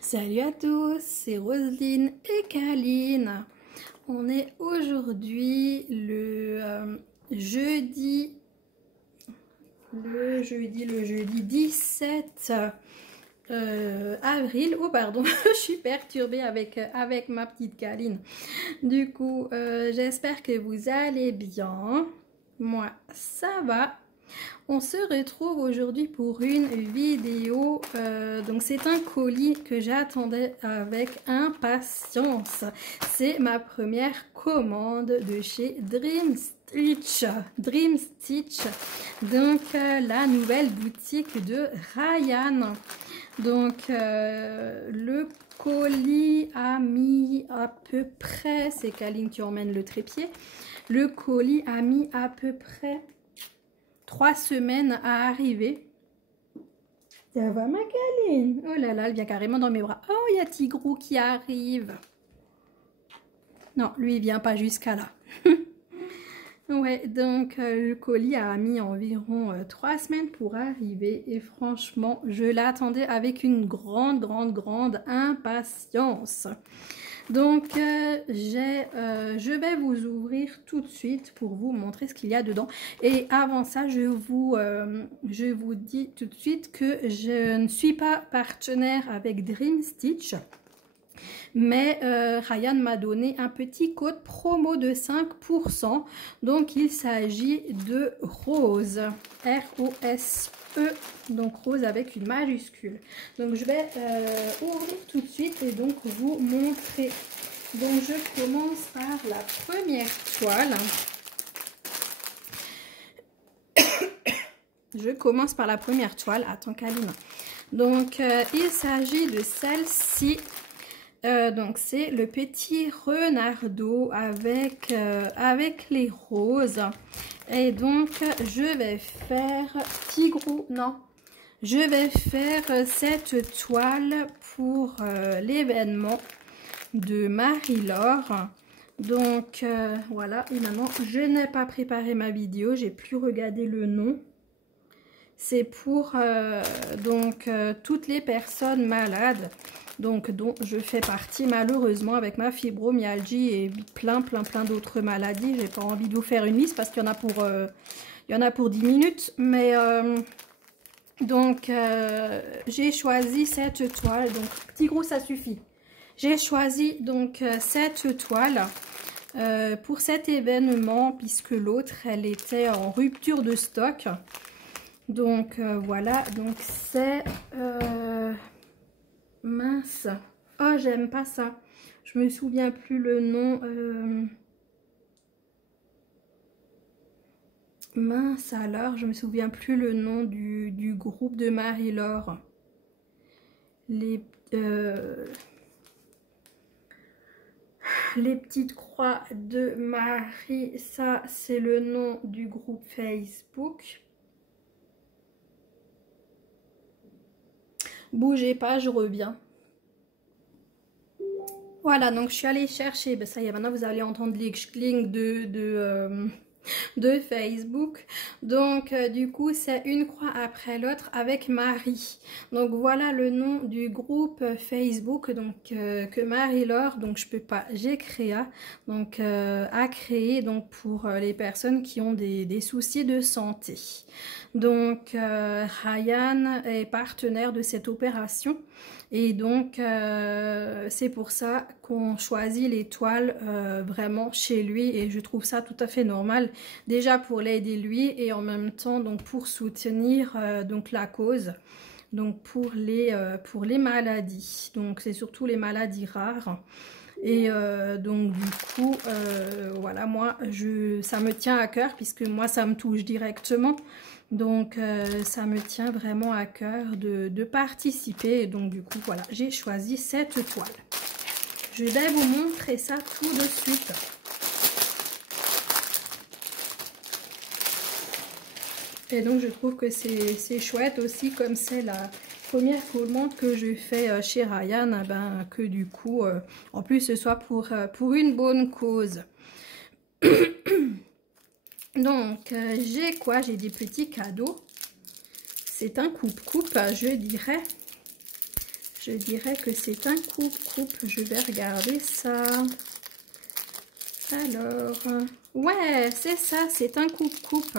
Salut à tous, c'est Roselyne et Kaline. On est aujourd'hui le jeudi 17 avril. Oh pardon, je suis perturbée avec ma petite Kaline. Du coup, j'espère que vous allez bien. Moi, ça va. On se retrouve aujourd'hui pour une vidéo, donc c'est un colis que j'attendais avec impatience. C'est ma première commande de chez Dream Stitch, donc la nouvelle boutique de Ryan. Donc le colis a mis à peu près, c'est Kaline qui emmène le trépied, le colis a mis à peu près 3 semaines à arriver. Ça va ma Kaline? Oh là là, elle vient carrément dans mes bras. Oh, il y a Tigrou qui arrive. Non, lui il vient pas jusqu'à là. Ouais, donc le colis a mis environ 3 semaines pour arriver. Et franchement, je l'attendais avec une grande impatience. Donc, je vais vous ouvrir tout de suite pour vous montrer ce qu'il y a dedans. Et avant ça, je vous dis tout de suite que je ne suis pas partenaire avec Dream Stitch. Mais Ryan m'a donné un petit code promo de 5%. Donc, il s'agit de Rose. R-O-S-E. Donc, Rose avec une majuscule. Donc, je vais ouvrir tout de suite et donc vous montrer. Donc, je commence par la première toile. Je commence par la première toile. Attends, Kaline. Donc, il s'agit de celle-ci. Donc c'est le petit renardeau avec les roses. Et donc je vais faire Tigrou, non, je vais faire cette toile pour l'événement de Marie-Laure. Donc voilà, et maintenant je n'ai pas préparé ma vidéo, j'ai plus regardé le nom. C'est pour toutes les personnes malades, donc dont je fais partie malheureusement avec ma fibromyalgie et plein d'autres maladies. J'ai pas envie de vous faire une liste parce qu'il y en a pour 10 minutes. Mais j'ai choisi cette toile. Donc petit gros ça suffit. J'ai choisi donc cette toile pour cet événement puisque l'autre elle était en rupture de stock. Donc voilà, donc c'est mince. Oh, j'aime pas ça. Je me souviens plus le nom. Mince alors, je me souviens plus le nom du groupe de Marie-Laure. Les petites croix de Marie, ça c'est le nom du groupe Facebook. Bougez pas, je reviens. Voilà, donc je suis allée chercher, ben ça y est, maintenant vous allez entendre les clings de Facebook. Donc du coup c'est une croix après l'autre avec Marie. Donc voilà le nom du groupe Facebook donc que Marie-Laure, donc je peux pas, j'ai créé donc à créer donc pour les personnes qui ont des soucis de santé. Donc Ryan est partenaire de cette opération. Et donc, c'est pour ça qu'on choisit les toiles vraiment chez lui. Et je trouve ça tout à fait normal. Déjà pour l'aider lui et en même temps donc pour soutenir donc la cause. Donc pour les maladies. Donc c'est surtout les maladies rares. Et donc du coup, voilà, moi, ça me tient à cœur puisque moi, ça me touche directement. Donc ça me tient vraiment à cœur de participer. Et donc du coup, voilà, j'ai choisi cette toile. Je vais vous montrer ça tout de suite. Et donc je trouve que c'est chouette aussi, comme c'est la première commande que je fais chez Ryan, ben, que du coup, en plus ce soit pour une bonne cause. Donc, j'ai quoi? J'ai des petits cadeaux. C'est un coupe-coupe, je dirais. Je dirais que c'est un coupe-coupe. Je vais regarder ça. Alors, ouais, c'est ça, c'est un coupe-coupe.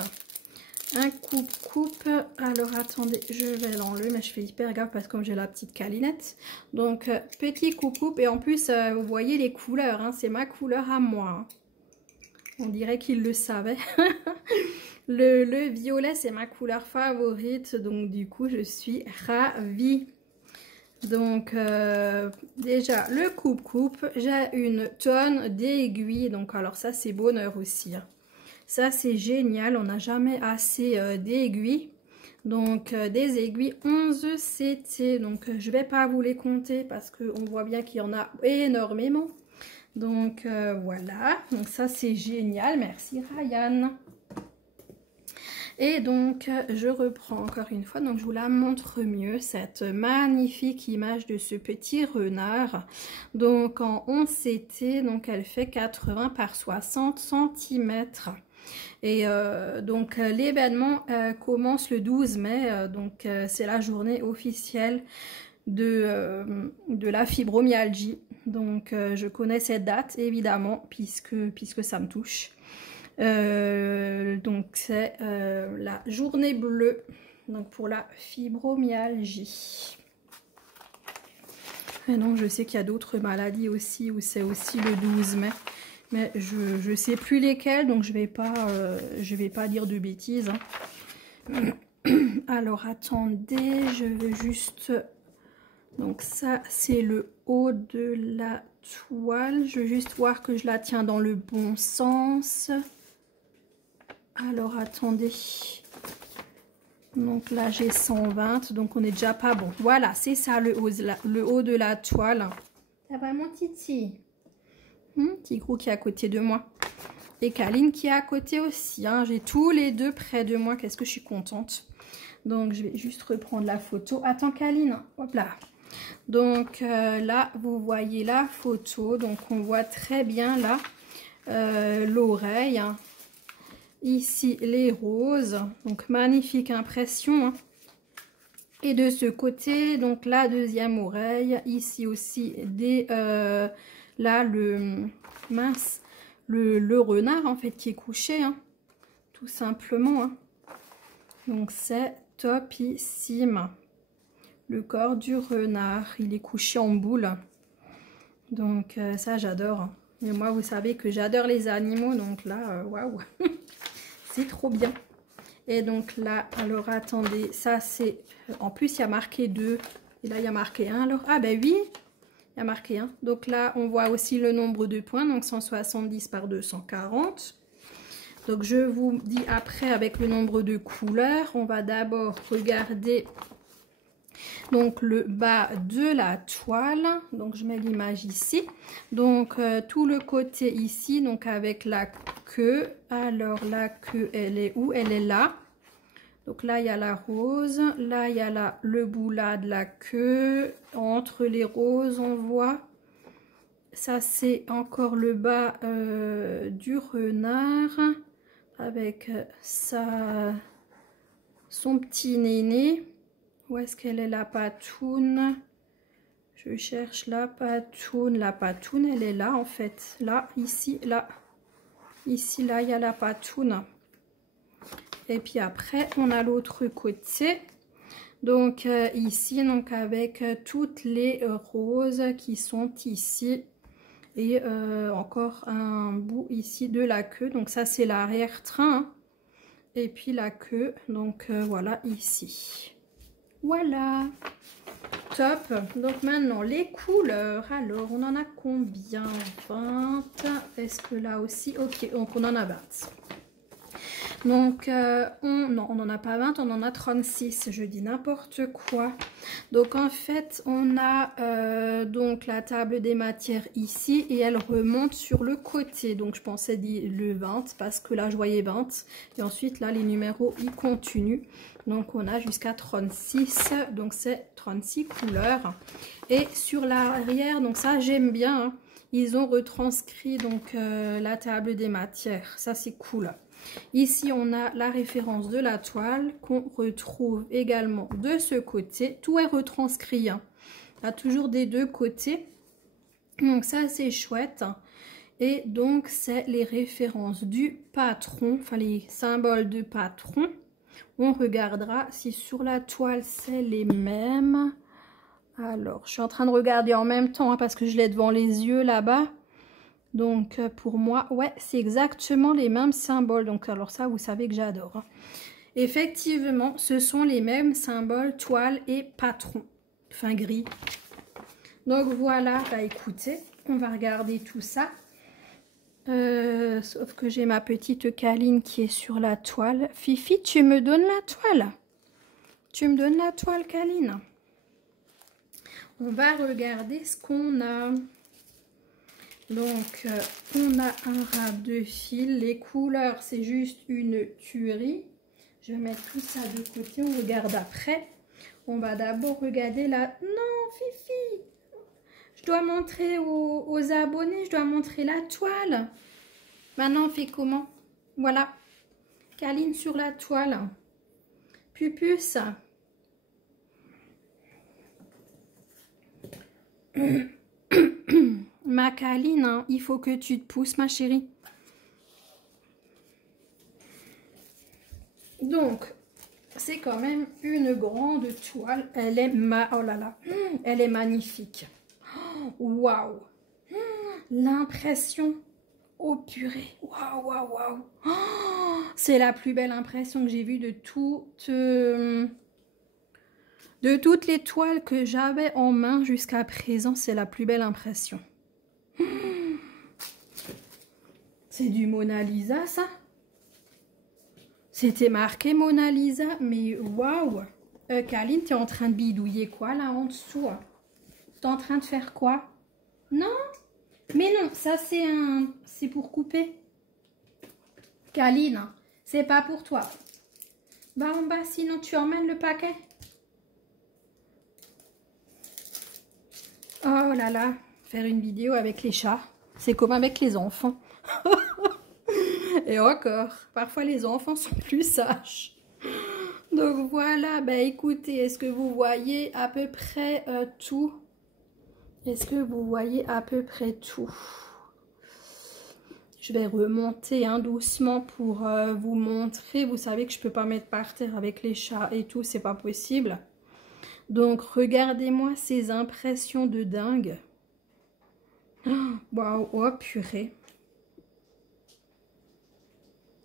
Un coupe-coupe. Alors, attendez, je vais l'enlever, mais je fais hyper gaffe parce que comme j'ai la petite câlinette. Donc, petit coupe-coupe. Et en plus, vous voyez les couleurs, hein, c'est ma couleur à moi. Hein. On dirait qu'il le savait. le violet, c'est ma couleur favorite. Donc, du coup, je suis ravie. Donc déjà le coupe-coupe, j'ai une tonne d'aiguilles, donc alors ça c'est bonheur aussi, hein. Ça c'est génial, on n'a jamais assez d'aiguilles, donc des aiguilles 11 CT, donc je vais pas vous les compter parce qu'on voit bien qu'il y en a énormément, donc voilà, donc ça c'est génial, merci Ryan. Et donc, je reprends encore une fois, donc je vous la montre mieux, cette magnifique image de ce petit renard. Donc, en 11 CT, donc elle fait 80 par 60 cm. Et donc, l'événement commence le 12 mai, donc c'est la journée officielle de la fibromyalgie. Donc, je connais cette date, évidemment, puisque ça me touche. Donc c'est la journée bleue donc pour la fibromyalgie. Et donc je sais qu'il y a d'autres maladies aussi où c'est aussi le 12 mai, mais je sais plus lesquelles, donc je vais pas dire de bêtises, hein. Alors attendez, je vais juste, donc ça c'est le haut de la toile, je veux juste voir que je la tiens dans le bon sens. Alors attendez, donc là j'ai 120, donc on est déjà pas bon. Voilà, c'est ça le haut de la toile. Ça va mon Titi, Tigrou qui est à côté de moi. Et Kaline qui est à côté aussi, hein. J'ai tous les deux près de moi, qu'est-ce que je suis contente. Donc je vais juste reprendre la photo. Attends Kaline, hop là. Donc là vous voyez la photo, donc on voit très bien là l'oreille, hein. Ici les roses, donc magnifique impression, hein. Et de ce côté donc la deuxième oreille, ici aussi là le renard en fait qui est couché, hein, tout simplement, hein. Donc c'est topissime, le corps du renard, il est couché en boule, donc ça j'adore. Mais moi vous savez que j'adore les animaux, donc là waouh. C'est trop bien. Et donc là, alors attendez, ça c'est... En plus, il y a marqué 2. Et là, il y a marqué 1. Alors, ah ben oui, il y a marqué 1. Donc là, on voit aussi le nombre de points. Donc 170 par 240. Donc je vous dis après avec le nombre de couleurs. On va d'abord regarder donc le bas de la toile. Donc je mets l'image ici. Donc tout le côté ici, donc avec la queue. Alors la queue, elle est où? Elle est là. Donc là il y a la rose, là il y a le bout là de la queue. Entre les roses on voit, ça c'est encore le bas du renard avec son petit néné. Où est-ce qu'elle est la patoune? Je cherche la patoune. La patoune, elle est là en fait. Là, ici, là. Ici, là, il y a la patoune. Et puis après, on a l'autre côté. Donc ici, donc avec toutes les roses qui sont ici. Et encore un bout ici de la queue. Donc ça, c'est l'arrière-train, hein. Et puis la queue, donc voilà, ici. Voilà, top. Donc maintenant les couleurs, alors on en a combien? 20. Est-ce que là aussi? Ok, donc on en a 20. Donc non, on n'en a pas 20, on en a 36, je dis n'importe quoi. Donc en fait on a donc la table des matières ici et elle remonte sur le côté. Donc je pensais dire le 20 parce que là je voyais 20 et ensuite là les numéros ils continuent. Donc on a jusqu'à 36, donc c'est 36 couleurs. Et sur l'arrière, donc ça j'aime bien, hein, ils ont retranscrit donc la table des matières, ça c'est cool. Ici on a la référence de la toile qu'on retrouve également de ce côté, tout est retranscrit, hein. a toujours des deux côtés. Donc ça c'est chouette. Et donc c'est les références du patron, enfin les symboles de patron. On regardera si sur la toile c'est les mêmes. Alors je suis en train de regarder en même temps hein, parce que je l'ai devant les yeux là-bas. Donc pour moi, ouais, c'est exactement les mêmes symboles. Donc alors ça, vous savez que j'adore. Hein. Effectivement, ce sont les mêmes symboles, toile et patron. Enfin gris. Donc voilà, bah écoutez, on va regarder tout ça. Sauf que j'ai ma petite Kaline qui est sur la toile. Fifi, tu me donnes la toile? Tu me donnes la toile, Kaline? On va regarder ce qu'on a. Donc, on a un râpe de fil. Les couleurs, c'est juste une tuerie. Je vais mettre tout ça de côté. On regarde après. On va d'abord regarder la... Non, Fifi! Je dois montrer aux abonnés. Je dois montrer la toile. Maintenant, on fait comment? Voilà. Kaline sur la toile. Pupus. Ma Kaline, hein, il faut que tu te pousses, ma chérie. Donc, c'est quand même une grande toile. Elle est oh là là, elle est magnifique. Waouh! L'impression, oh purée, waouh, waouh, waouh! C'est la plus belle impression que j'ai vue de toutes les toiles que j'avais en main jusqu'à présent. C'est la plus belle impression. C'est du Mona Lisa, ça? C'était marqué Mona Lisa, mais waouh! Kaline, tu es en train de bidouiller quoi là en dessous? Tu es en train de faire quoi? Non? Mais non, ça c'est pour couper. Kaline, c'est pas pour toi. Va en bas, sinon tu emmènes le paquet. Oh là là, faire une vidéo avec les chats, c'est comme avec les enfants. Et encore, parfois les enfants sont plus sages. Donc voilà, bah écoutez, est-ce que vous voyez à peu près tout? Est-ce que vous voyez à peu près tout? Je vais remonter hein, doucement pour vous montrer. Vous savez que je peux pas mettre par terre avec les chats et tout, c'est pas possible. Donc regardez-moi ces impressions de dingue. Waouh, oh purée.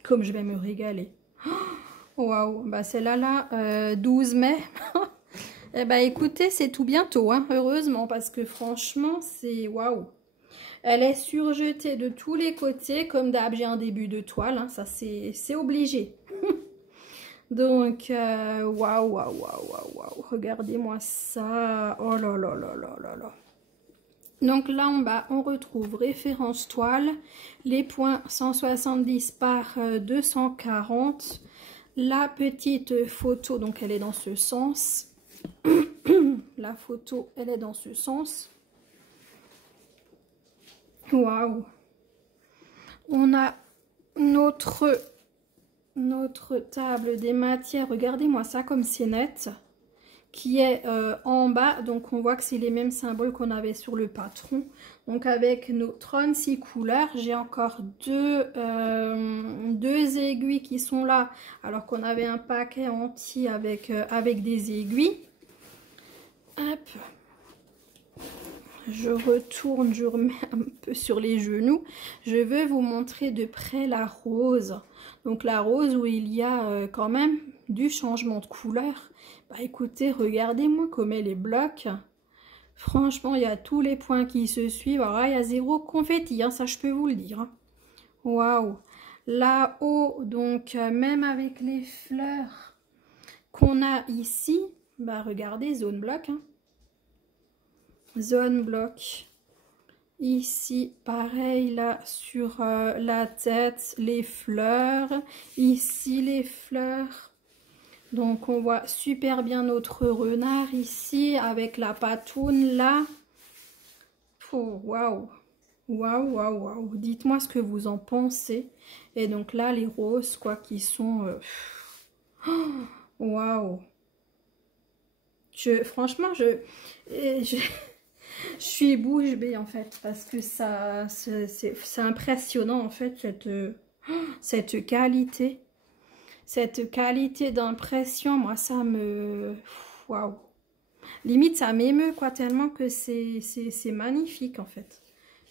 Comme je vais me régaler. Waouh, bah celle-là, là, 12 mai. Eh bah écoutez, c'est tout bientôt, hein, heureusement, parce que franchement, c'est waouh. Elle est surjetée de tous les côtés, comme d'hab, j'ai un début de toile, hein, ça c'est obligé. Donc, waouh, waouh, waouh, waouh, waouh, regardez-moi ça. Oh là là là là là là. Donc là en bas, on retrouve référence toile, les points 170 par 240. La petite photo, donc elle est dans ce sens. La photo, elle est dans ce sens. Waouh! On a notre table des matières. Regardez-moi ça comme c'est net. Qui est en bas, donc on voit que c'est les mêmes symboles qu'on avait sur le patron. Donc avec nos 36 couleurs, j'ai encore deux aiguilles qui sont là, alors qu'on avait un paquet entier avec des aiguilles. Hop, je retourne, je remets un peu sur les genoux. Je veux vous montrer de près la rose. Donc la rose où il y a quand même du changement de couleur. Bah écoutez, regardez-moi comme elle est bloque. Franchement, il y a tous les points qui se suivent. Alors là, il y a zéro confetti, hein, ça je peux vous le dire. Hein. Waouh! Là-haut, donc même avec les fleurs qu'on a ici, bah regardez, zone bloc. Hein. Zone bloc. Ici, pareil, là, sur la tête, les fleurs. Ici, les fleurs. Donc, on voit super bien notre renard ici, avec la patoune, là. Oh, waouh! Waouh, waouh, waouh! Dites-moi ce que vous en pensez. Et donc là, les roses, quoi, qui sont... Waouh! Franchement, je suis bouche bée en fait, parce que ça, c'est impressionnant en fait, cette qualité. Cette qualité d'impression, moi, ça me... Waouh! Limite, ça m'émeut, quoi, tellement que c'est magnifique, en fait.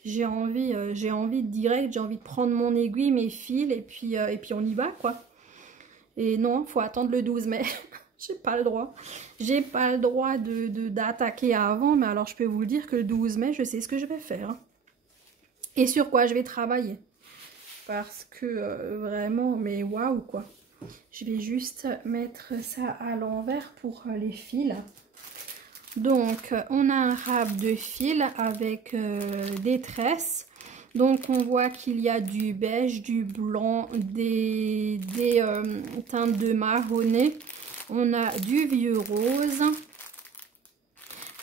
J'ai envie de direct, j'ai envie de prendre mon aiguille, mes fils, et puis on y va, quoi. Et non, faut attendre le 12 mai. J'ai pas le droit. J'ai pas le droit d'attaquer avant, mais alors je peux vous le dire que le 12 mai, je sais ce que je vais faire. Hein. Et sur quoi je vais travailler. Parce que vraiment, mais waouh, quoi. Je vais juste mettre ça à l'envers pour les fils. Donc, on a un râpe de fil avec des tresses. Donc, on voit qu'il y a du beige, du blanc, des teintes de marronné. On a du vieux rose.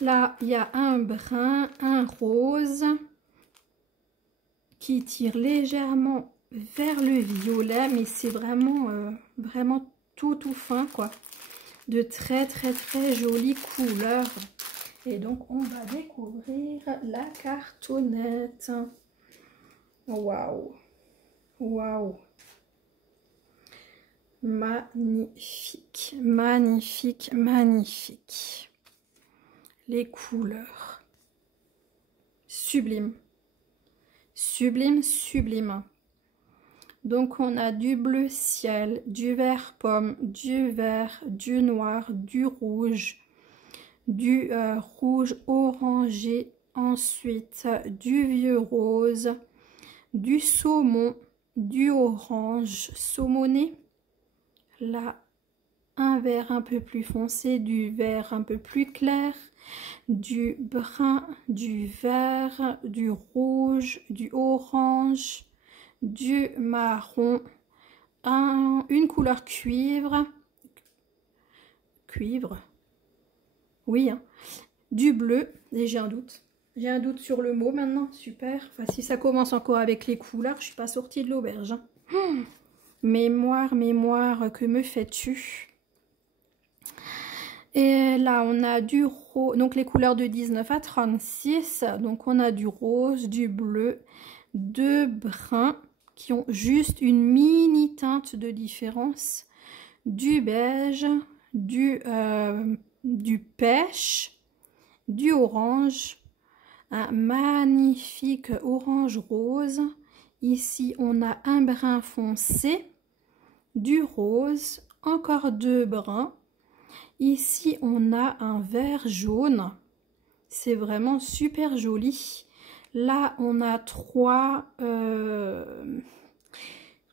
Là, il y a un brun, un rose qui tire légèrement vers le violet, mais c'est vraiment, vraiment tout fin, quoi. De très jolies couleurs. Et donc, on va découvrir la cartonnette. Waouh! Waouh! Magnifique, magnifique, magnifique. Les couleurs. Sublime. Sublime, sublime. Donc, on a du bleu ciel, du vert pomme, du vert, du noir, du rouge orangé. Ensuite, du vieux rose, du saumon, du orange saumoné. Là, un vert un peu plus foncé, du vert un peu plus clair, du brun, du vert, du rouge, du orange, du marron, une couleur cuivre, oui, hein, du bleu, et j'ai un doute sur le mot maintenant, super, enfin si ça commence encore avec les couleurs, je suis pas sortie de l'auberge, hein. Mémoire, que me fais-tu? Et là, on a du rose, donc les couleurs de 19 à 36. Donc, on a du rose, du bleu, de brun, qui ont juste une mini teinte de différence. Du beige, du pêche, du orange, un magnifique orange rose. Ici, on a un brun foncé, du rose, encore deux bruns. Ici, on a un vert jaune. C'est vraiment super joli. Là, on a trois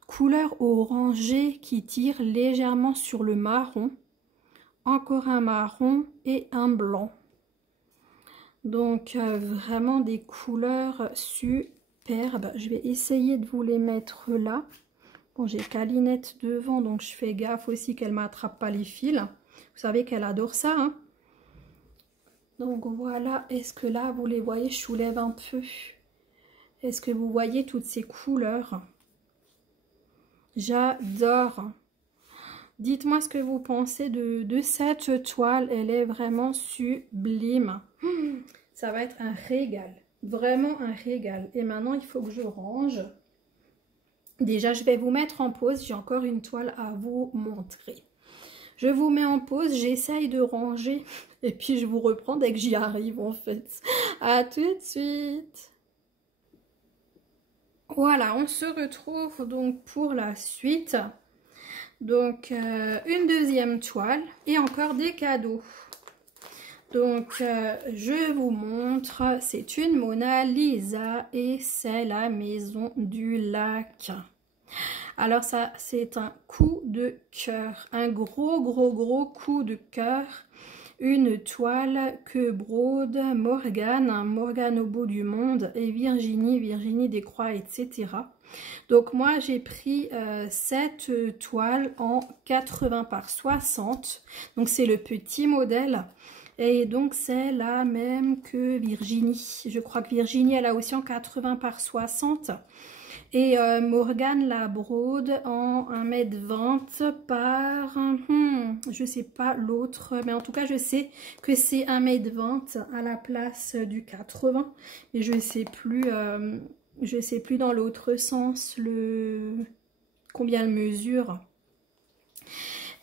couleurs orangées qui tirent légèrement sur le marron. Encore un marron et un blanc. Donc, vraiment des couleurs superbes. Je vais essayer de vous les mettre là. Bon, j'ai Calinette devant, donc je fais gaffe aussi qu'elle ne m'attrape pas les fils. Vous savez qu'elle adore ça, hein. Donc voilà, est-ce que là, vous les voyez, je soulève un peu. Est-ce que vous voyez toutes ces couleurs? J'adore. Dites-moi ce que vous pensez de cette toile. Elle est vraiment sublime. Ça va être un régal. Vraiment un régal. Et maintenant, il faut que je range. Déjà, je vais vous mettre en pause. J'ai encore une toile à vous montrer. Je vous mets en pause. J'essaye de ranger. Et puis, je vous reprends dès que j'y arrive, en fait. À tout de suite. Voilà, on se retrouve donc pour la suite. Donc, une deuxième toile et encore des cadeaux. Donc, je vous montre, c'est une Mona Lisa et c'est la Maison du Lac. Alors ça, c'est un coup de cœur, un gros coup de cœur. Une toile que brode Morgane au bout du monde et Virginie Descroix, etc. Donc moi j'ai pris cette toile en 80 par 60, donc c'est le petit modèle et donc c'est la même que Virginie. Je crois que Virginie elle a aussi en 80 par 60 Et Morgane la brode en 1,20 m par... je sais pas l'autre, mais en tout cas je sais que c'est 1,20 m à la place du 80. Mais je sais plus dans l'autre sens combien elle mesure.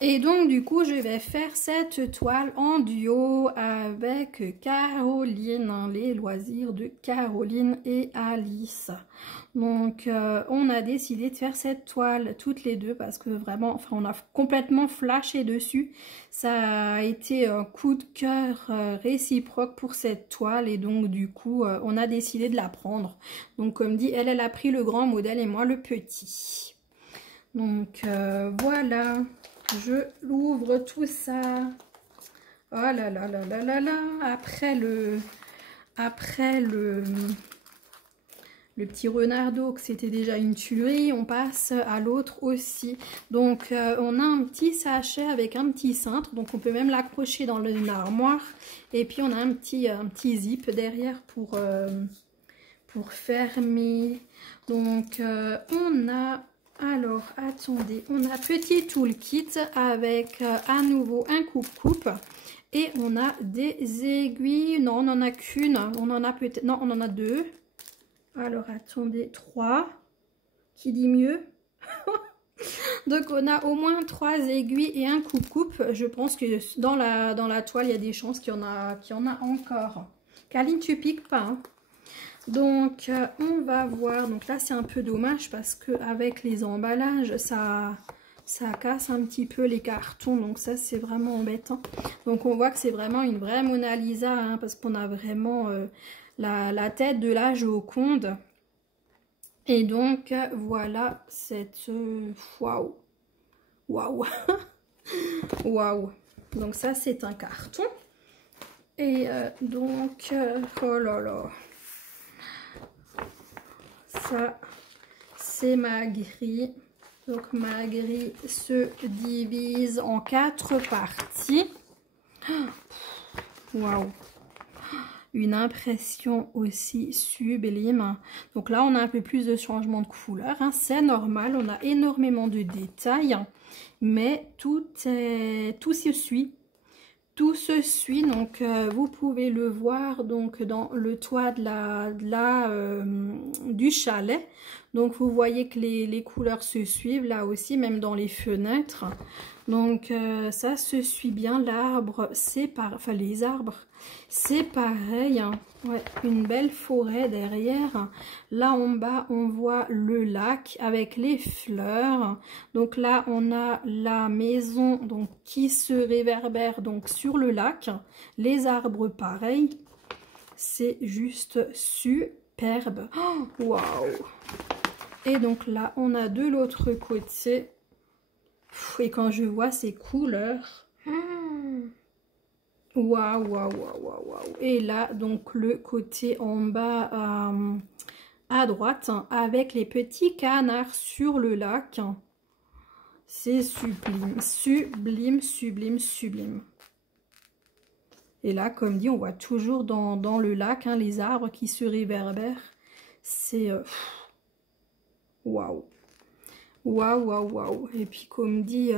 Et donc du coup je vais faire cette toile en duo avec Caroline, hein, les loisirs de Caroline et Alice. Donc on a décidé de faire cette toile toutes les deux parce que vraiment, enfin on a complètement flashé dessus. Ça a été un coup de cœur réciproque pour cette toile et donc du coup on a décidé de la prendre. Donc comme dit, elle a pris le grand modèle et moi le petit. Donc voilà. Je l'ouvre tout ça. Oh là là là là là là. Après le petit renardeau, que c'était déjà une tuerie, on passe à l'autre aussi. Donc on a un petit sachet avec un petit cintre, donc on peut même l'accrocher dans une armoire. Et puis on a un petit zip derrière pour fermer. Donc on a... Alors, attendez, on a petit toolkit avec à nouveau un coupe-coupe et on a des aiguilles. Non, on n'en a qu'une. On en a peut-être... Non, on en a deux. Alors, attendez, 3. Qui dit mieux? Donc, on a au moins 3 aiguilles et un coupe-coupe. Je pense que dans la toile, il y a des chances qu'il y en a encore. Caline, tu piques pas, hein? Donc on va voir, donc là c'est un peu dommage parce que avec les emballages ça casse un petit peu les cartons, donc ça c'est vraiment embêtant. Donc on voit que c'est vraiment une vraie Mona Lisa, hein, parce qu'on a vraiment la tête de la Joconde. Et donc voilà cette... waouh, waouh, waouh. Donc ça c'est un carton. Et donc, oh là là. Ça, c'est ma grille. Donc, ma grille se divise en 4 parties. Waouh! Une impression aussi sublime. Donc là, on a un peu plus de changement de couleur, hein. C'est normal, on a énormément de détails. Mais tout se suit. Tout se suit, donc vous pouvez le voir donc dans le toit du chalet. Donc vous voyez que les couleurs se suivent là aussi, même dans les fenêtres. Donc ça se suit bien. L'arbre, c'est pareil, enfin les arbres, c'est pareil, hein. Ouais, une belle forêt derrière. Là en bas, on voit le lac avec les fleurs. Donc là, on a la maison donc qui se réverbère donc sur le lac. Les arbres, pareil. C'est juste superbe. Waouh! Et donc là, on a de l'autre côté. Et quand je vois ces couleurs... Waouh, waouh, waouh, waouh, waouh. Et là, donc, le côté en bas à droite, hein, avec les petits canards sur le lac. C'est sublime, sublime, sublime, sublime. Et là, comme dit, on voit toujours dans le lac, hein, les arbres qui se réverbèrent. C'est... waouh. Waouh, waouh, waouh. Et puis, comme dit,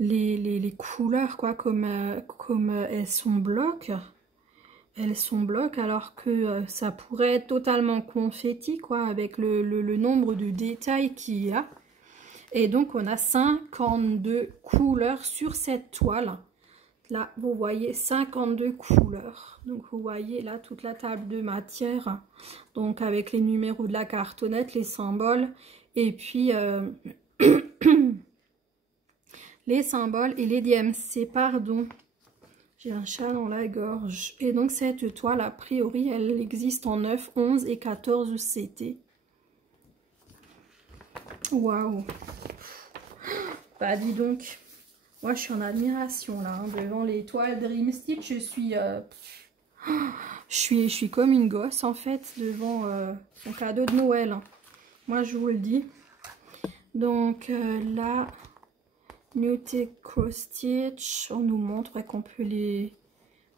les couleurs, quoi, comme elles sont blocs. Elles sont blocs, alors que ça pourrait être totalement confetti, quoi, avec le nombre de détails qu'il y a. Et donc, on a 52 couleurs sur cette toile. Là, vous voyez 52 couleurs. Donc, vous voyez là toute la table de matière. Donc, avec les numéros de la cartonnette, les symboles. Et puis, les symboles et les DMC, pardon. J'ai un chat dans la gorge. Et donc, cette toile, a priori, elle existe en 9, 11 et 14 CT. Waouh! Bah, dis donc. Moi, je suis en admiration, là, hein, devant les toiles Dream Stitch. Je suis comme une gosse, en fait, devant son cadeau de Noël. Hein. Moi, je vous le dis. Donc, là... Newtek Cross Stitch, on nous montre qu'on peut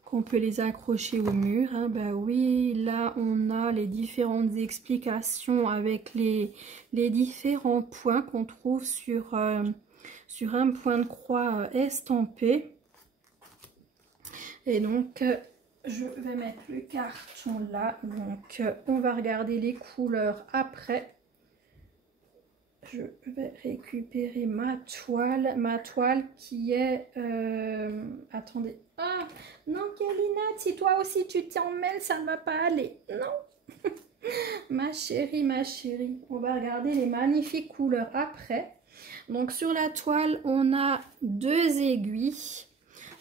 qu'on peut les accrocher au mur. Hein. Bah oui, là on a les différentes explications avec les différents points qu'on trouve sur un point de croix estampé. Et donc je vais mettre le carton là. Donc on va regarder les couleurs après. Je vais récupérer ma toile qui est... attendez. Ah, non, Kalinette, si toi aussi tu t'en mêles, ça ne va pas aller. Non. Ma chérie, ma chérie. On va regarder les magnifiques couleurs après. Donc, sur la toile, on a 2 aiguilles.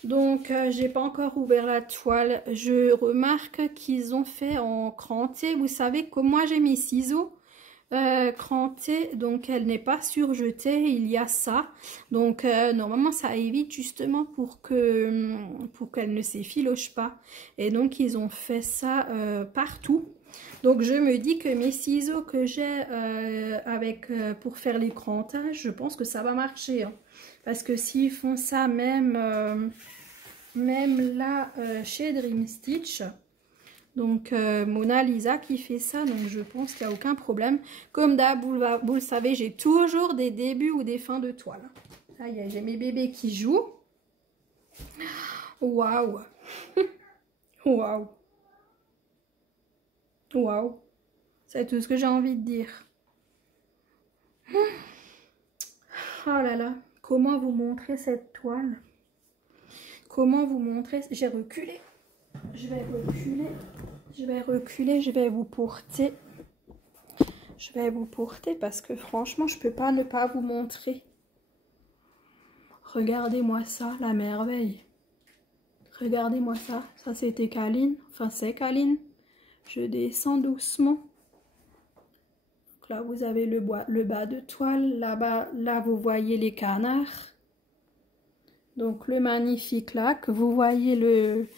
Donc, j'ai pas encore ouvert la toile. Je remarque qu'ils ont fait en cranté. Vous savez que moi, j'ai mes ciseaux crantée, donc elle n'est pas surjetée, il y a ça, donc normalement ça évite justement pour qu'elle ne s'effiloche pas, et donc ils ont fait ça partout. Donc je me dis que mes ciseaux que j'ai pour faire les crantages, je pense que ça va marcher, hein. Parce que s'ils font ça même là chez Dream Stitch, donc Mona Lisa qui fait ça, donc je pense qu'il n'y a aucun problème. Comme d'hab, vous le savez, j'ai toujours des débuts ou des fins de toile. Aïe, j'ai mes bébés qui jouent. Waouh. Waouh. Waouh. C'est tout ce que j'ai envie de dire. Oh là là, comment vous montrer cette toile? Comment vous montrer? J'ai reculé. Je vais reculer. Je vais reculer, je vais vous porter. Je vais vous porter parce que franchement, je peux pas ne pas vous montrer. Regardez-moi ça, la merveille. Regardez-moi ça. Ça, c'était Kaline. Enfin, c'est Kaline. Je descends doucement. Donc là, vous avez le bas de toile. Là-bas, là, vous voyez les canards. Donc, le magnifique lac. Vous voyez le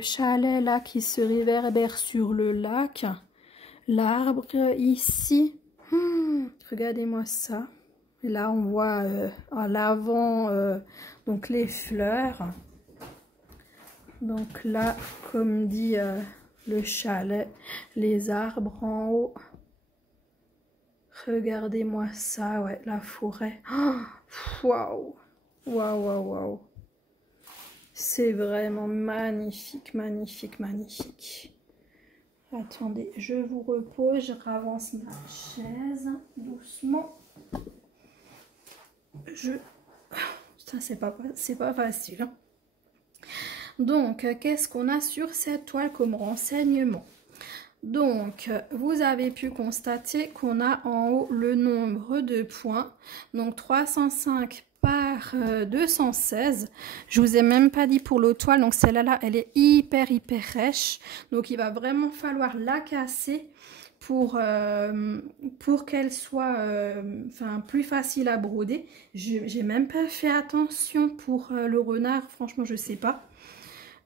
chalet là qui se réverbère sur le lac. L'arbre ici. Regardez-moi ça. Et là, on voit à l'avant donc les fleurs. Donc là, comme dit le chalet, les arbres en haut. Regardez-moi ça, ouais, la forêt. Waouh! Waouh, waouh, waouh! C'est vraiment magnifique, magnifique, magnifique. Attendez, je vous repose, je ravance ma chaise doucement. Ça, c'est pas facile. Hein. Donc, qu'est-ce qu'on a sur cette toile comme renseignement? Donc, vous avez pu constater qu'on a en haut le nombre de points. Donc, 305 par 216. Je vous ai même pas dit pour l'autre toile. Donc, celle-là, elle est hyper rêche. Donc, il va vraiment falloir la casser pour qu'elle soit plus facile à broder. J'ai même pas fait attention pour le renard. Franchement, je sais pas.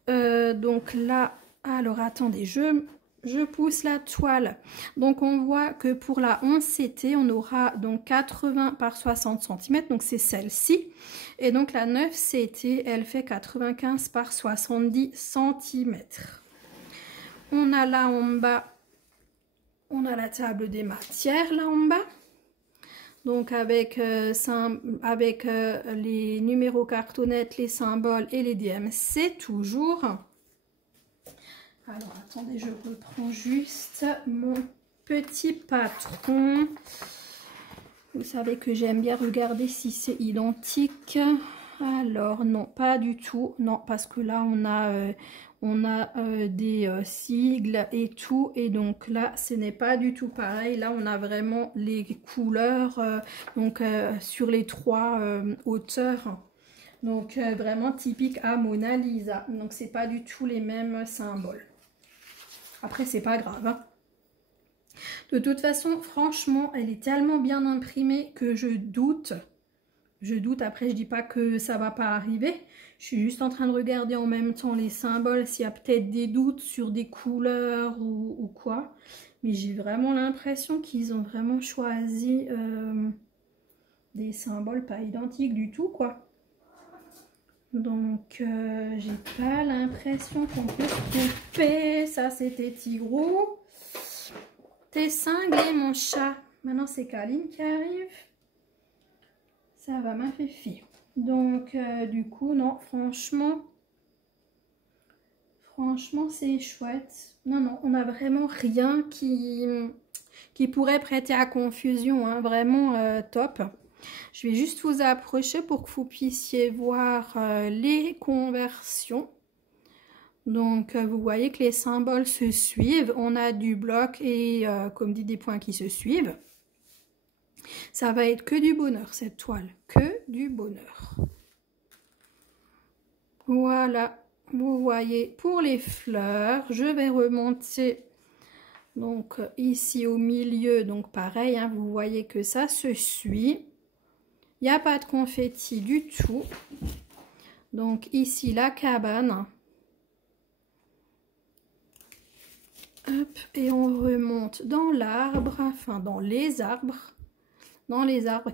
Donc là, alors attendez, je pousse la toile. Donc on voit que pour la 11 CT, on aura donc 80 par 60 cm, donc c'est celle-ci. Et donc la 9 CT, elle fait 95 par 70 cm. On a là en bas, on a la table des matières là en bas. Donc avec les numéros cartonnettes, les symboles et les DMC toujours. Alors attendez, je reprends juste mon petit patron. Vous savez que j'aime bien regarder si c'est identique. Alors non, pas du tout. Non, parce que là on a des sigles et tout, et donc là ce n'est pas du tout pareil. Là on a vraiment les couleurs sur les 3 hauteurs, donc vraiment typique à Mona Lisa. Donc c'est pas du tout les mêmes symboles. Après c'est pas grave, hein. De toute façon, franchement, elle est tellement bien imprimée que je doute. Après, je dis pas que ça va pas arriver. Je suis juste en train de regarder en même temps les symboles, s'il y a peut-être des doutes sur des couleurs ou quoi. Mais j'ai vraiment l'impression qu'ils ont vraiment choisi des symboles pas identiques du tout, quoi. Donc, j'ai pas l'impression qu'on peut se couper. Ça, c'était Tigrou. T'es cinglé, mon chat. Maintenant, c'est Kaline qui arrive. Ça va, ma fifi. Donc, du coup, non, franchement, c'est chouette. Non, non, on n'a vraiment rien qui pourrait prêter à confusion. Hein. Vraiment top. Je vais juste vous approcher pour que vous puissiez voir les conversions. Donc, vous voyez que les symboles se suivent. On a du bloc et, comme dit, des points qui se suivent. Ça va être que du bonheur, cette toile. Que du bonheur. Voilà. Vous voyez, pour les fleurs, je vais remonter donc ici au milieu. Donc, pareil, hein, vous voyez que ça se suit. Il n'y a pas de confetti du tout. Donc, ici, la cabane. Hop, et on remonte dans l'arbre, enfin dans les arbres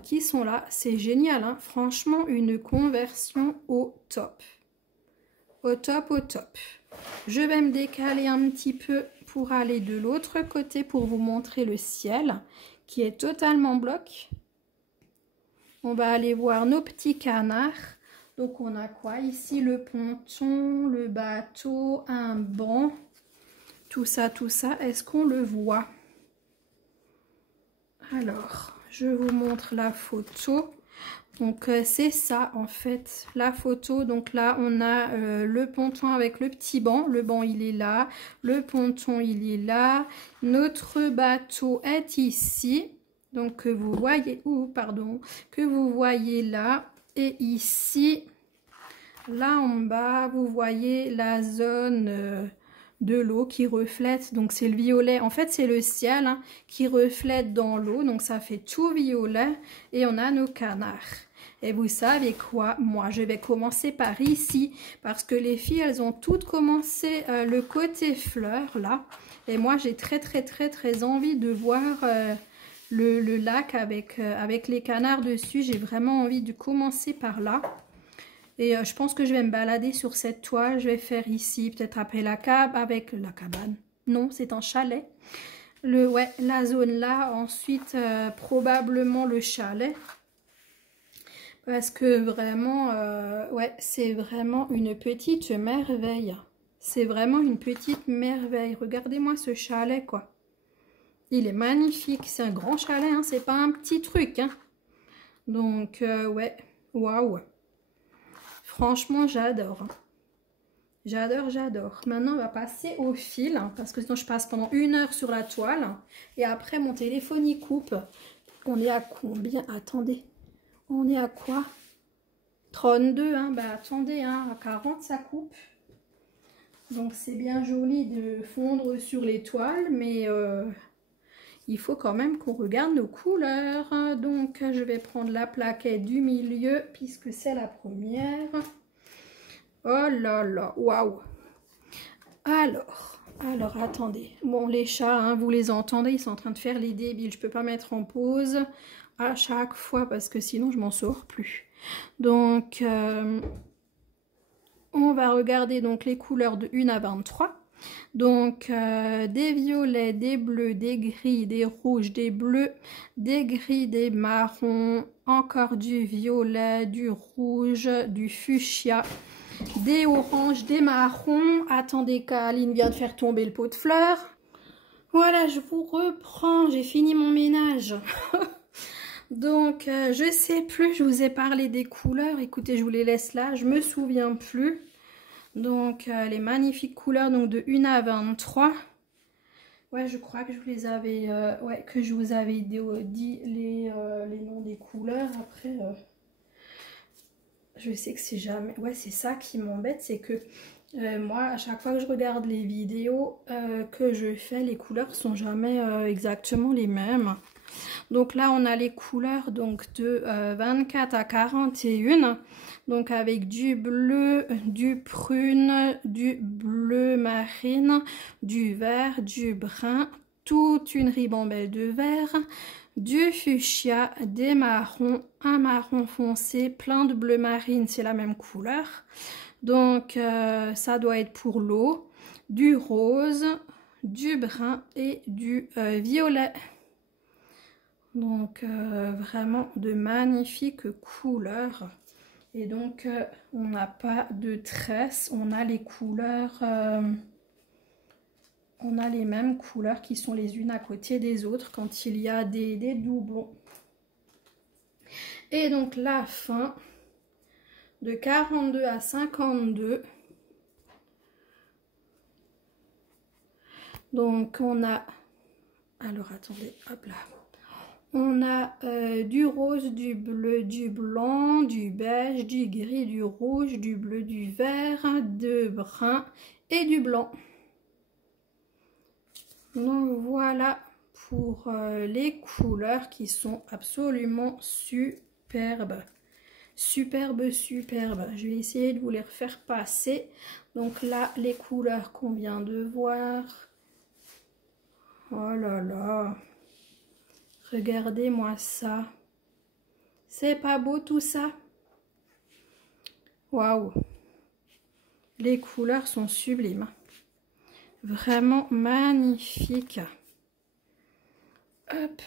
qui sont là. C'est génial, hein. Franchement, une conversion au top. Au top, au top. Je vais me décaler un petit peu pour aller de l'autre côté pour vous montrer le ciel qui est totalement bloc. On va aller voir nos petits canards. Donc, on a quoi ici? Le ponton, le bateau, un banc. Tout ça, est-ce qu'on le voit? Alors, je vous montre la photo. Donc, c'est ça, en fait, la photo. Donc là, on a le ponton avec le petit banc. Le banc, il est là. Le ponton, il est là. Notre bateau est ici. Donc, que vous voyez... que vous voyez là. Et ici, là en bas, vous voyez la zone... de l'eau qui reflète, donc c'est le violet, en fait c'est le ciel hein, qui reflète dans l'eau, donc ça fait tout violet et on a nos canards. Et vous savez quoi, moi je vais commencer par ici, parce que les filles elles ont toutes commencé le côté fleurs là, et moi j'ai très envie de voir le lac avec les canards dessus, j'ai vraiment envie de commencer par là. Et je pense que je vais me balader sur cette toile. Je vais faire ici, peut-être après la cabane. Non, c'est un chalet. Ouais, la zone là. Ensuite, probablement le chalet. Parce que vraiment, ouais, c'est vraiment une petite merveille. C'est vraiment une petite merveille. Regardez-moi ce chalet, quoi. Il est magnifique. C'est un grand chalet, hein. C'est pas un petit truc, hein. Donc, ouais, waouh. Franchement, j'adore. J'adore. Maintenant, on va passer au fil, hein, parce que sinon, je passe pendant 1 heure sur la toile. Et après, mon téléphone, il coupe. On est à combien? Attendez. On est à quoi? 32, hein. Bah, attendez, hein. À 40, ça coupe. Donc, c'est bien joli de fondre sur les toiles, mais il faut quand même qu'on regarde nos couleurs. Donc, je vais prendre la plaquette du milieu, puisque c'est la première. Oh là là, waouh! Alors, attendez. Bon, les chats, hein, vous les entendez, ils sont en train de faire les débiles. Je peux pas mettre en pause à chaque fois, parce que sinon, je m'en sors plus. Donc, on va regarder donc les couleurs de 1 à 23. Donc, des violets, des bleus, des gris, des rouges, des bleus, des gris, des marrons, encore du violet, du rouge, du fuchsia, des oranges, des marrons. Attendez, Kaline vient de faire tomber le pot de fleurs. Voilà, je vous reprends, j'ai fini mon ménage. Donc, je sais plus, je vous ai parlé des couleurs. Écoutez, je vous les laisse là, je me souviens plus. Donc, les magnifiques couleurs donc de 1 à 23. Ouais, je crois que je vous les avais, dit les noms des couleurs. Après, je sais que c'est jamais... Ouais, c'est ça qui m'embête, c'est que moi, à chaque fois que je regarde les vidéos que je fais, les couleurs sont jamais exactement les mêmes. Donc là, on a les couleurs donc de 24 à 41. Donc avec du bleu, du prune, du bleu marine, du vert, du brun, toute une ribambelle de vert, du fuchsia, des marrons, un marron foncé, plein de bleu marine, c'est la même couleur. Donc ça doit être pour l'eau, du rose, du brun et du violet. Donc vraiment de magnifiques couleurs. Et donc on n'a pas de tresse, on a les couleurs, on a les mêmes couleurs qui sont les unes à côté des autres quand il y a des doublons. Et donc la fin de 42 à 52. Donc on a, alors attendez, hop là. On a du rose, du bleu, du blanc, du beige, du gris, du rouge, du bleu, du vert, du brun et du blanc. Donc voilà pour les couleurs qui sont absolument superbes. Superbes, superbes. Je vais essayer de vous les refaire passer. Donc là, les couleurs qu'on vient de voir. Oh là là. Regardez-moi ça. C'est pas beau tout ça? Waouh! Les couleurs sont sublimes. Vraiment magnifique. Hop.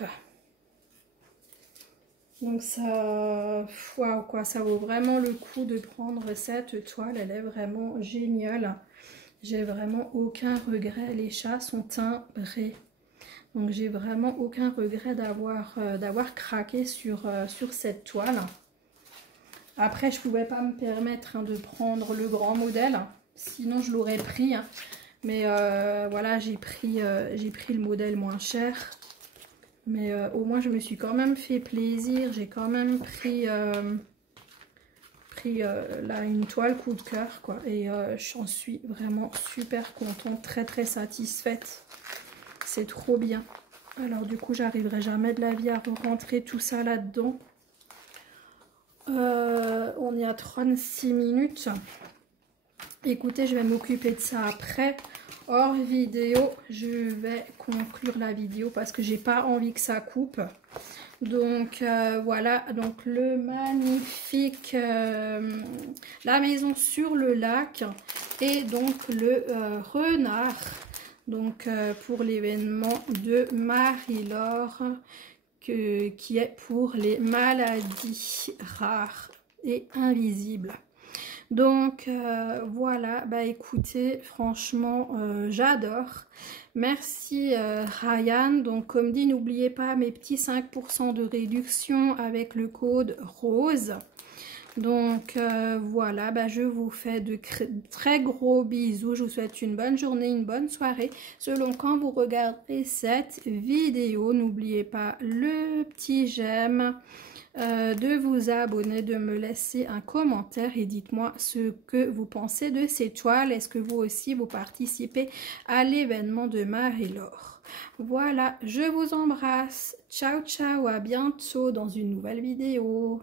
Donc ça, waouh quoi, ça vaut vraiment le coup de prendre cette toile. Elle est vraiment géniale. J'ai vraiment aucun regret. Les chats sont timbrés. Donc j'ai vraiment aucun regret d'avoir craqué sur cette toile. Après je pouvais pas me permettre de prendre le grand modèle, sinon je l'aurais pris. Mais voilà, j'ai pris le modèle moins cher. Mais au moins je me suis quand même fait plaisir. J'ai quand même pris là une toile coup de cœur quoi. Et j'en suis vraiment super contente, très très satisfaite. C'est trop bien. Alors du coup, j'arriverai jamais de la vie à rentrer tout ça là-dedans. On est à 36 minutes. Écoutez, je vais m'occuper de ça après. Hors vidéo, je vais conclure la vidéo parce que j'ai pas envie que ça coupe. Donc voilà, donc le magnifique la maison sur le lac et donc le renard. Donc pour l'événement de Marie-Laure qui est pour les maladies rares et invisibles. Donc voilà, bah écoutez, franchement j'adore. Merci Ryan. Donc comme dit, n'oubliez pas mes petits 5% de réduction avec le code rose. Donc voilà, bah, je vous fais de très gros bisous. Je vous souhaite une bonne journée, une bonne soirée. Selon quand vous regardez cette vidéo, n'oubliez pas le petit j'aime, de vous abonner, de me laisser un commentaire et dites-moi ce que vous pensez de ces toiles. Est-ce que vous aussi vous participez à l'événement de Marie-Laure? Voilà, je vous embrasse. Ciao, ciao, à bientôt dans une nouvelle vidéo.